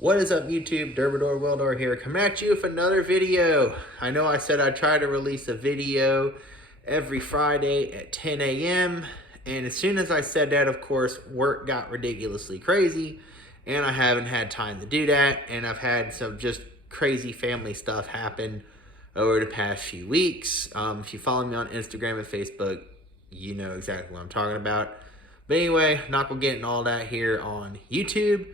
What is up, YouTube? Derbador Wildor here, coming at you with another video. I know I said I'd try to release a video every Friday at 10 a.m. And as soon as I said that, of course, work got ridiculously crazy. And I haven't had time to do that. And I've had some just crazy family stuff happen over the past few weeks. If you follow me on Instagram and Facebook, you know exactly what I'm talking about. But anyway, not gonna get into all that here on YouTube.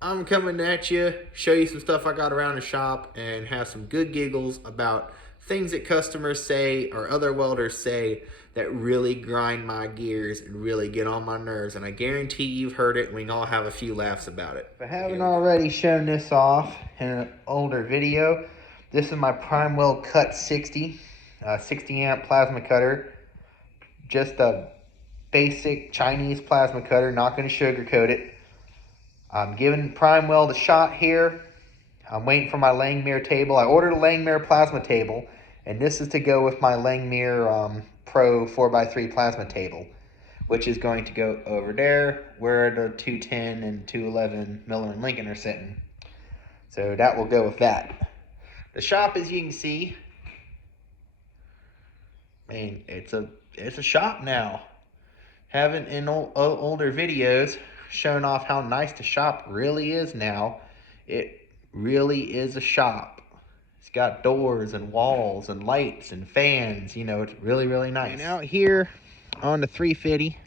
I'm coming at you, show you some stuff I got around the shop, and have some good giggles about things that customers say or other welders say that really grind my gears and really get on my nerves. And I guarantee you've heard it, and we can all have a few laughs about it. If I haven't already shown this off in an older video, this is my Prime Weld Cut 60, 60 amp plasma cutter. Just a basic Chinese plasma cutter, not going to sugarcoat it. I'm giving Prime Weld a shot here. I'm waiting for my Langmuir table. I ordered a Langmuir plasma table, and this is to go with my Langmuir Pro 4x3 plasma table, which is going to go over there where the 210 and 211 Miller and Lincoln are sitting. So that will go with that. The shop, as you can see, I mean, it's a shop now. Haven't in older videos shown off how nice the shop really is now. It really is a shop. It's got doors and walls and lights and fans. You know, it's really, really nice. And out here on the 350,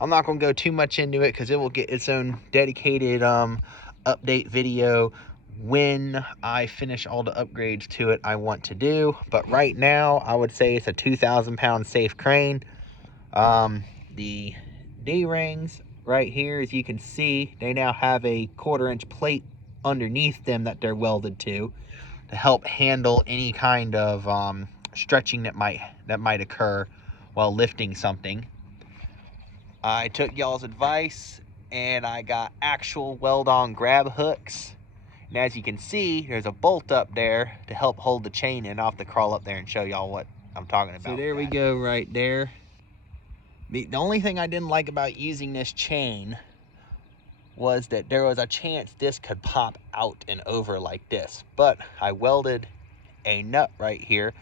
I'm not going to go too much into it because it will get its own dedicated update video when I finish all the upgrades to it I want to do. But right now, I would say it's a 2,000-pound safe crane. The D-rings right here, as you can see, they now have a 1/4-inch plate underneath them that they're welded to help handle any kind of stretching that might occur while lifting something. I took y'all's advice and I got actual weld-on grab hooks. And as you can see, there's a bolt up there to help hold the chain in. I'll have to crawl up there and show y'all what I'm talking about. So there we go right there. The only thing I didn't like about using this chain was that there was a chance this could pop out and over like this. But I welded a nut right here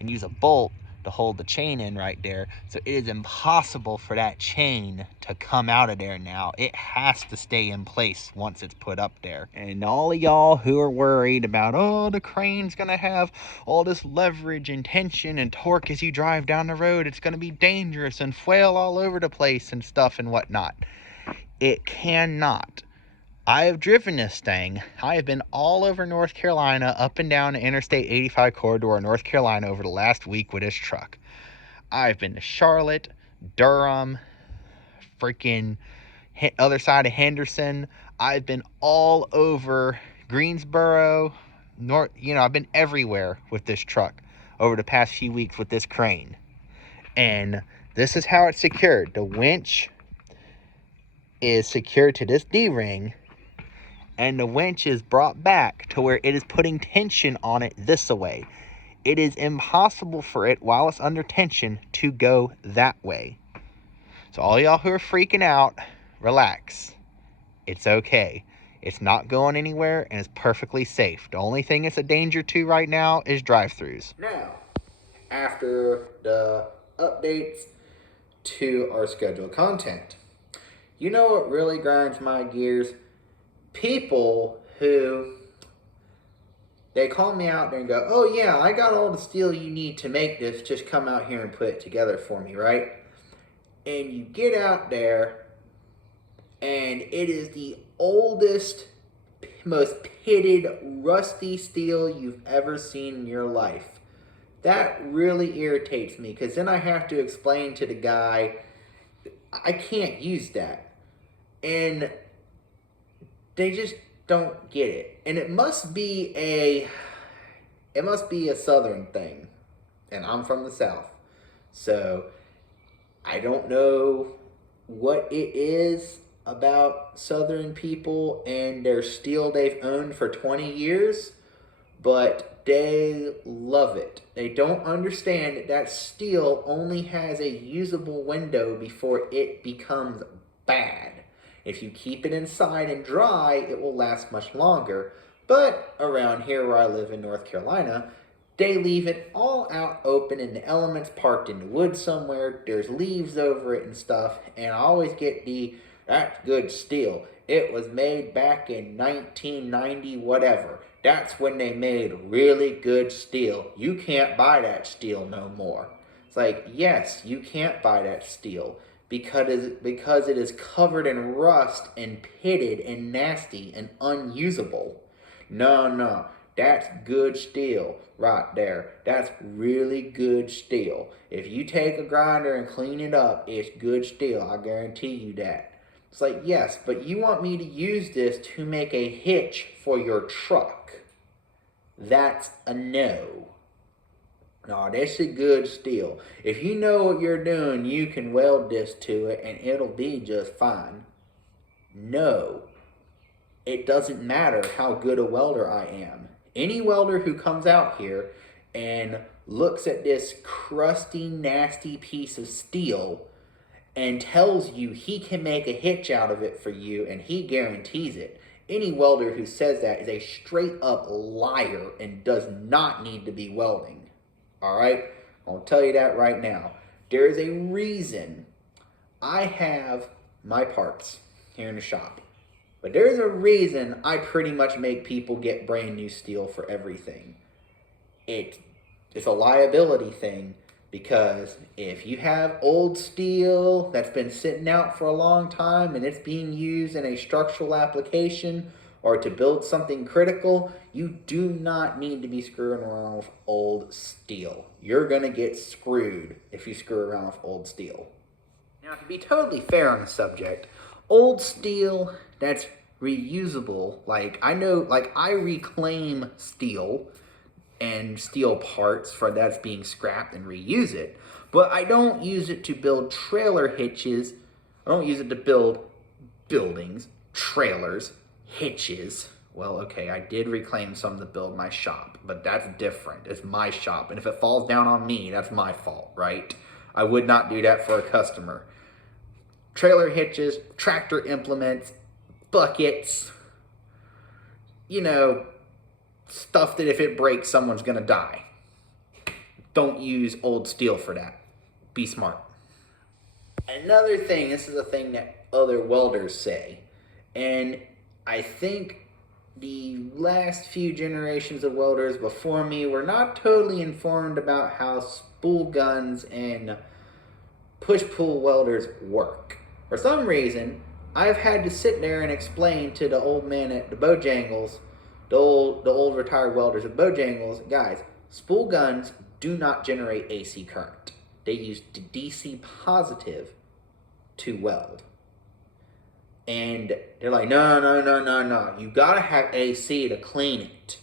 and use a bolt to hold the chain in right there. So it is impossible for that chain to come out of there now. It has to stay in place once it's put up there. And all of y'all who are worried about, oh, the crane's gonna have all this leverage and tension and torque as you drive down the road, it's gonna be dangerous and flail all over the place and stuff and whatnot. It cannot. I have driven this thing. I have been all over North Carolina, up and down the Interstate 85 corridor in North Carolina over the last week with this truck. I've been to Charlotte, Durham, freaking other side of Henderson. I've been all over Greensboro, I've been everywhere with this truck over the past few weeks with this crane. And this is how it's secured. The winch is secured to this D-ring, and the winch is brought back to where it is putting tension on it this way. It is impossible for it, while it's under tension, to go that way. So all y'all who are freaking out, relax. It's okay. It's not going anywhere, and it's perfectly safe. The only thing it's a danger to right now is drive-thrus. Now, after the updates to our scheduled content, you know what really grinds my gears? People who, they call me out there and go, oh yeah, I got all the steel you need to make this, just come out here and put it together for me, right? And you get out there and it is the oldest, most pitted, rusty steel you've ever seen in your life. That really irritates me, because then I have to explain to the guy, I can't use that. And they just don't get it. And it must be a Southern thing. And I'm from the South. So I don't know what it is about Southern people and their steel they've owned for 20 years, but they love it. They don't understand that that steel only has a usable window before it becomes bad. If you keep it inside and dry, it will last much longer. But around here where I live in North Carolina, they leave it all out open in the elements, parked in the woods somewhere. There's leaves over it and stuff. And I always get that's good steel. It was made back in 1990, whatever. That's when they made really good steel. You can't buy that steel no more. It's like, yes, you can't buy that steel because it is covered in rust and pitted and nasty and unusable. No, that's good steel right there. That's really good steel. If you take a grinder and clean it up, it's good steel. I guarantee you that. It's like, yes, but you want me to use this to make a hitch for your truck. That's a no. No, this is good steel. If you know what you're doing, you can weld this to it and it'll be just fine. No, it doesn't matter how good a welder I am. Any welder who comes out here and looks at this crusty, nasty piece of steel and tells you he can make a hitch out of it for you and he guarantees it. Any welder who says that is a straight up liar and does not need to be welding. Alright? I'll tell you that right now. There is a reason I have my parts here in the shop. But there's a reason I pretty much make people get brand new steel for everything. It's a liability thing. Because if you have old steel that's been sitting out for a long time and it's being used in a structural application or to build something critical, you do not need to be screwing around with old steel. You're going to get screwed if you screw around with old steel. Now, to be totally fair on the subject, old steel that's reusable, I reclaim steel and steel parts for that's being scrapped and reuse it. But I don't use it to build trailer hitches. I don't use it to build buildings, trailers, hitches. Well, okay, I did reclaim some to build my shop, but that's different. It's my shop, and if it falls down on me, that's my fault, right? I would not do that for a customer. Trailer hitches, tractor implements, buckets, stuff that if it breaks, someone's gonna die. Don't use old steel for that. Be smart. Another thing, this is a thing that other welders say, and I think the last few generations of welders before me were not totally informed about how spool guns and push-pull welders work. For some reason, I've had to sit there and explain to the old man at the Bojangles, the old retired welders at Bojangles, guys, spool guns do not generate AC current. They use DC positive to weld. And they're like, no. You gotta have AC to clean it.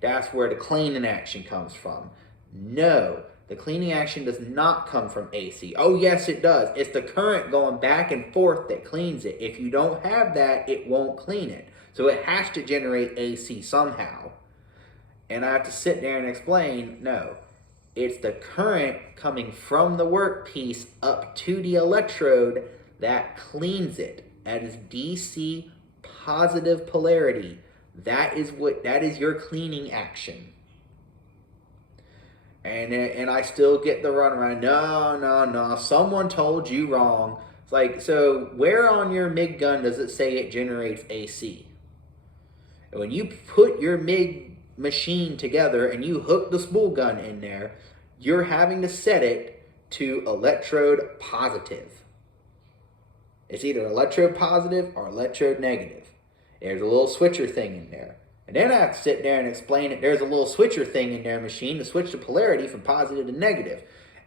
That's where the cleaning action comes from. No, the cleaning action does not come from AC. Oh, yes, it does. It's the current going back and forth that cleans it. If you don't have that, it won't clean it. So it has to generate AC somehow. And I have to sit there and explain, no, it's the current coming from the workpiece up to the electrode that cleans it. That is DC positive polarity. That is your cleaning action. And I still get the runaround. No. Someone told you wrong. It's like, so where on your MIG gun does it say it generates AC? And when you put your MIG machine together and you hook the spool gun in there, you're having to set it to electrode positive. It's either electrode positive or electrode negative. There's a little switcher thing in there. And then I have to sit there and explain that there's a little switcher thing in their machine to switch the polarity from positive to negative.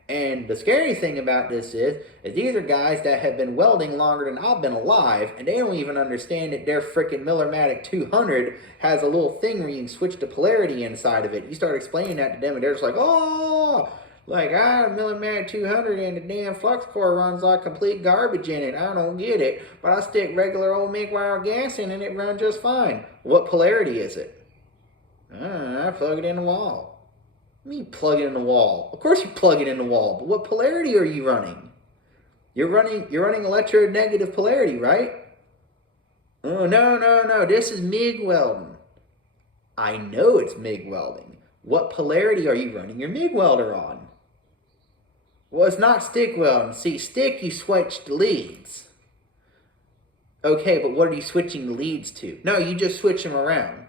And the scary thing about this is these are guys that have been welding longer than I've been alive, and they don't even understand that their freaking Millermatic 200 has a little thing where you can switch the polarity inside of it. You start explaining that to them, and they're just like, oh, like, I have a Millermatic 200 and the damn flux core runs like complete garbage in it. I don't get it. But I stick regular old MIG wire gas in and it runs just fine. What polarity is it? I plug it in the wall. What do you mean plug it in the wall? Of course you plug it in the wall, but what polarity are you running? You're running electrode negative polarity, right? Oh, no, no, no, this is MIG welding. I know it's MIG welding. What polarity are you running your MIG welder on? Well, it's not stick welding. See, stick, you switch the leads. Okay, but what are you switching the leads to? No, you just switch them around.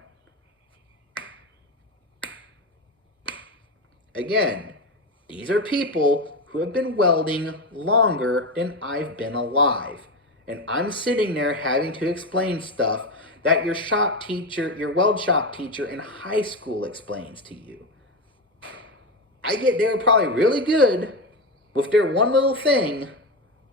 Again, these are people who have been welding longer than I've been alive. And I'm sitting there having to explain stuff that your shop teacher, your weld shop teacher in high school explains to you. I get they're probably really good with their one little thing,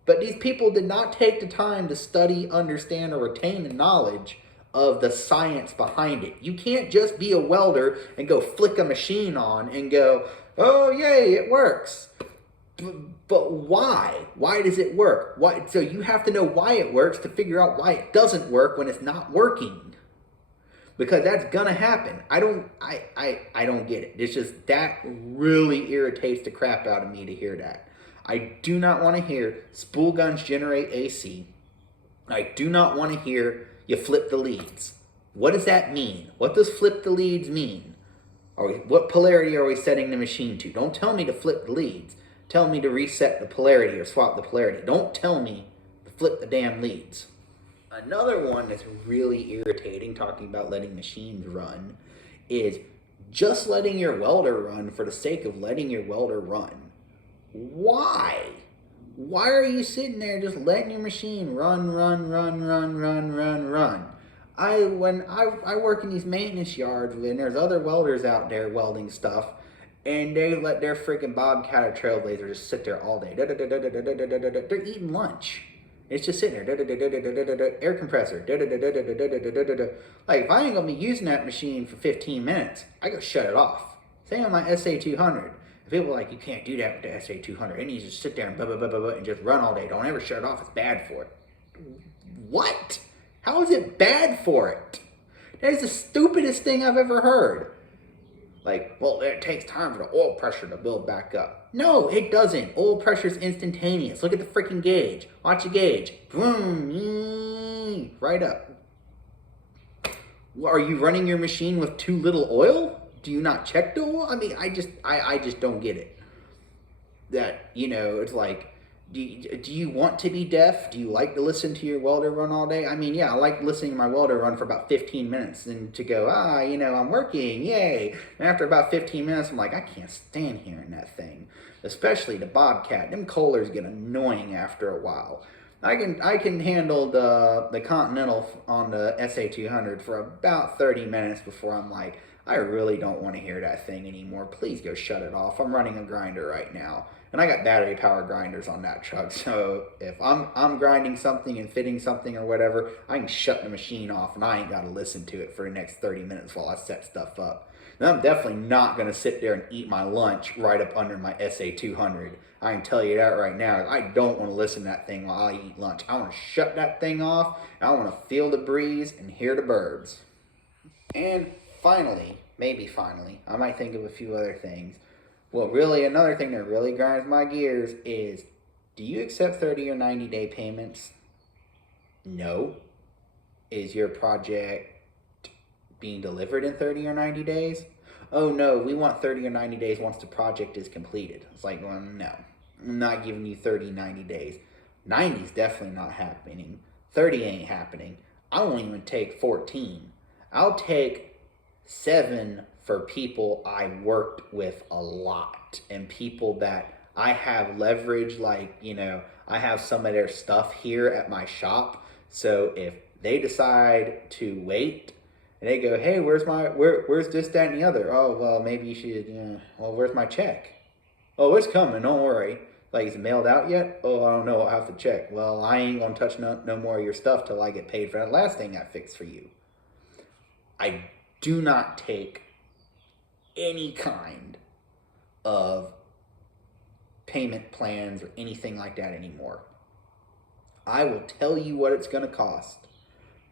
but these people did not take the time to study, understand, or retain the knowledge of the science behind it. You can't just be a welder and go flick a machine on and go, oh, yay, it works. But why? Why does it work? Why? So you have to know why it works to figure out why it doesn't work when it's not working. Because that's gonna happen. I don't get it. It's just that really irritates the crap out of me to hear that. I do not want to hear spool guns generate AC. I do not want to hear you flip the leads. What does that mean? What does flip the leads mean? What polarity are we setting the machine to? Don't tell me to flip the leads. Tell me to reset the polarity or swap the polarity. Don't tell me to flip the damn leads. Another one that's really irritating, talking about letting machines run, is just letting your welder run for the sake of letting your welder run. Why? Why are you sitting there just letting your machine run? When I work in these maintenance yards and there's other welders out there welding stuff, and they let their freaking Bobcat or Trailblazer just sit there all day. They're eating lunch. It's just sitting there. Air compressor. Like, if I ain't gonna be using that machine for 15 minutes, I go shut it off. Same on my SA200. If people are like, you can't do that with the SA200, it needs to sit there and just run all day. Don't ever shut it off. It's bad for it. What? How is it bad for it? That is the stupidest thing I've ever heard. Like, well, it takes time for the oil pressure to build back up. No, it doesn't. Oil pressure is instantaneous. Look at the freaking gauge. Watch the gauge. Boom, right up. Are you running your machine with too little oil? Do you not check the oil? I mean, I just don't get it. That, it's like, do you want to be deaf? Do you like to listen to your welder run all day? I mean, yeah, I like listening to my welder run for about 15 minutes and to go, I'm working, yay. And after about 15 minutes, I'm like, I can't stand hearing that thing. Especially the Bobcat. Them Kohlers get annoying after a while. I can handle the Continental on the SA200 for about 30 minutes before I'm like, I really don't want to hear that thing anymore. Please go shut it off. I'm running a grinder right now. And I got battery powered grinders on that truck. So if I'm grinding something and fitting something or whatever, I can shut the machine off and I ain't got to listen to it for the next 30 minutes while I set stuff up. And I'm definitely not going to sit there and eat my lunch right up under my SA200. I can tell you that right now. I don't want to listen to that thing while I eat lunch. I want to shut that thing off. I want to feel the breeze and hear the birds. And finally, maybe finally, I might think of a few other things. Well, really, another thing that really grinds my gears is, do you accept 30 or 90-day payments? No. Is your project being delivered in 30 or 90 days? Oh, no, we want 30 or 90 days once the project is completed. It's like, well, no. I'm not giving you 30, 90 days. 90 is definitely not happening. 30 ain't happening. I won't even take 14. I'll take 7 for people I worked with a lot and people that I have leverage, like, I have some of their stuff here at my shop. So if they decide to wait and they go, hey, where's this, that, and the other? Oh, well, maybe you should, well, where's my check? Oh, it's coming, don't worry. Like, is it mailed out yet? Oh, I don't know, I'll have to check. Well, I ain't gonna touch no more of your stuff till I get paid for that last thing I fixed for you. I do not take any kind of payment plans or anything like that anymore. I will tell you what it's going to cost,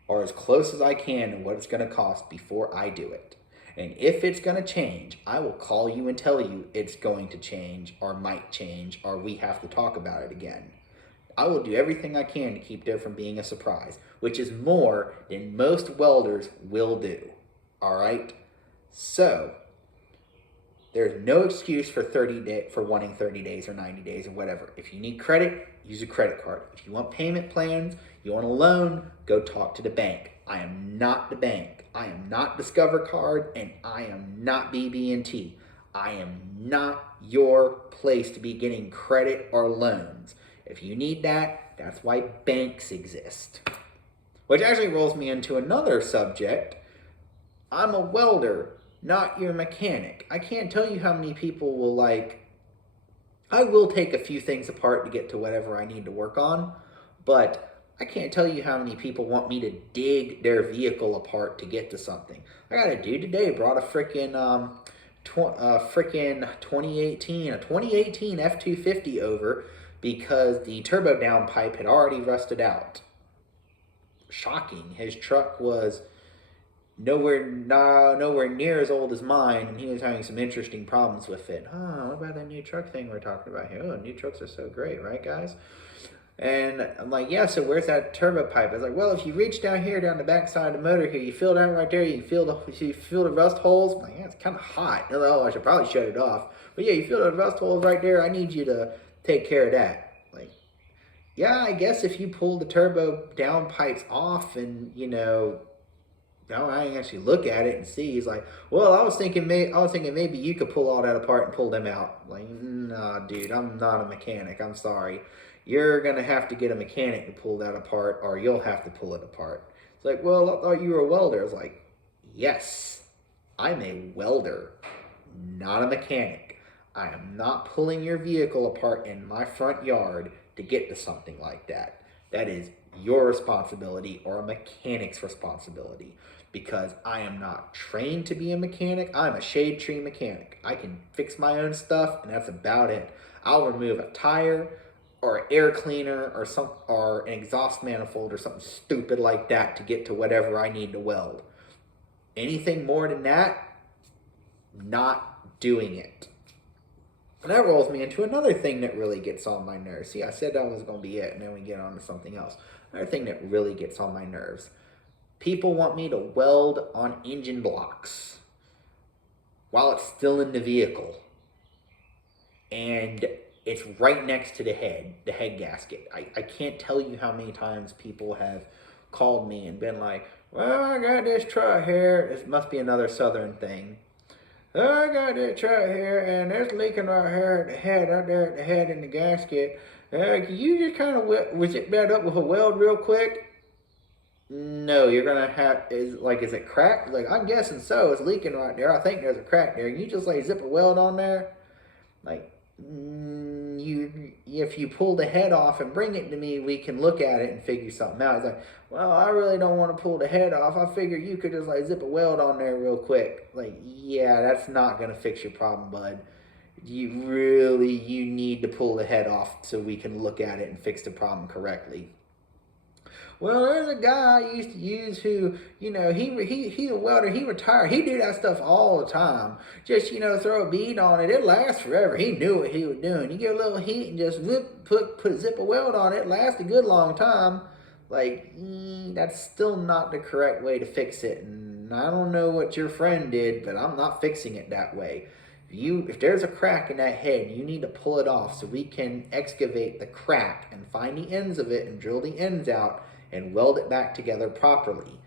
or as close as I can to what it's going to cost before I do it. And if it's going to change, I will call you and tell you it's going to change or might change or we have to talk about it again. I will do everything I can to keep there from being a surprise, which is more than most welders will do. All right? So, there's no excuse for for wanting 30 days or 90 days or whatever. If you need credit, use a credit card. If you want payment plans, you want a loan, go talk to the bank. I am not the bank. I am not Discover Card, and I am not BB&T. I am not your place to be getting credit or loans. If you need that, that's why banks exist. Which actually rolls me into another subject. I'm a welder, not your mechanic. I can't tell you how many people will I will take a few things apart to get to whatever I need to work on, but I can't tell you how many people want me to dig their vehicle apart to get to something. I got a dude today brought a freaking 2018 F-250 over because the turbo downpipe had already rusted out. Shocking. His truck was nowhere near as old as mine, and he was having some interesting problems with it. What about that new truck thing we're talking about here? Oh, new trucks are so great, right, guys? And I'm like, yeah, so where's that turbo pipe? I was like, well, if you reach down here, down the back side of the motor here, you feel that right there, you feel the rust holes. I'm like, yeah, it's kind of hot. Oh, I should probably shut it off. But yeah, you feel the rust holes right there. I need you to take care of that. Like, yeah, I guess if you pull the turbo downpipes off and, I actually look at it and see. He's like, well, I was thinking maybe you could pull all that apart and pull them out. Like, nah, dude, I'm not a mechanic. I'm sorry. You're going to have to get a mechanic to pull that apart, or you'll have to pull it apart. It's like, well, I thought you were a welder. I was like, yes, I'm a welder, not a mechanic. I am not pulling your vehicle apart in my front yard to get to something like that. That is your responsibility or a mechanic's responsibility, because I am not trained to be a mechanic. I'm a shade tree mechanic. I can fix my own stuff, and that's about it. I'll remove a tire or an air cleaner or an exhaust manifold or something stupid like that to get to whatever I need to weld. Anything more than that, not doing it. And that rolls me into another thing that really gets on my nerves. See, I said that was going to be it, and then we get on to something else. Another thing that really gets on my nerves. People want me to weld on engine blocks while it's still in the vehicle. And it's right next to the head gasket. I can't tell you how many times people have called me and been like, well, I got this truck here. This must be another southern thing. Oh, I got this truck here, and it's leaking right here at the head, out there at the head in the gasket. Can you just kind of zip that up with a weld real quick? No, you're going to have, is it cracked? Like, I'm guessing so. It's leaking right there. I think there's a crack there. You just zip a weld on there? Like, if you pull the head off and bring it to me, we can look at it and figure something out. He's like, well, I really don't want to pull the head off. I figure you could just zip a weld on there real quick. Like, yeah, that's not going to fix your problem, bud. You need to pull the head off so we can look at it and fix the problem correctly. Well, there's a guy I used to use who, he's a welder. He retired. He do that stuff all the time. Just, throw a bead on it. It lasts forever. He knew what he was doing. You get a little heat and just put a zip of weld on it. It lasts a good long time. Like, that's still not the correct way to fix it. And I don't know what your friend did, but I'm not fixing it that way. If there's a crack in that head, you need to pull it off so we can excavate the crack and find the ends of it and drill the ends out and weld it back together properly.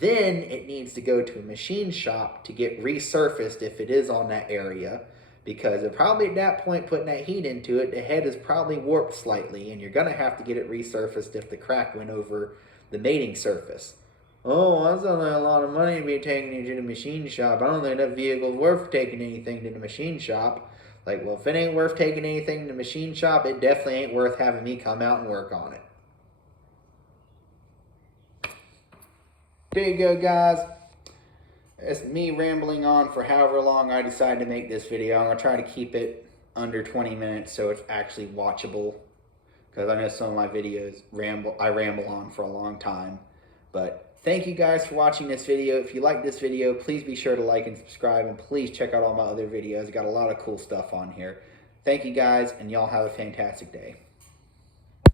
Then it needs to go to a machine shop to get resurfaced if it is on that area, because it probably at that point, putting that heat into it, the head is probably warped slightly, and you're going to have to get it resurfaced if the crack went over the mating surface. Oh, that's only a lot of money to be taking it to the machine shop. I don't think that vehicle's worth taking anything to the machine shop. Like, well, if it ain't worth taking anything to the machine shop, it definitely ain't worth having me come out and work on it. There you go, guys. It's me rambling on for however long I decide to make this video. I'm going to try to keep it under 20 minutes so it's actually watchable, because I know some of my videos I ramble on for a long time. But thank you guys for watching this video. If you like this video, please be sure to like and subscribe, and please check out all my other videos. I got a lot of cool stuff on here. Thank you guys, and y'all have a fantastic day.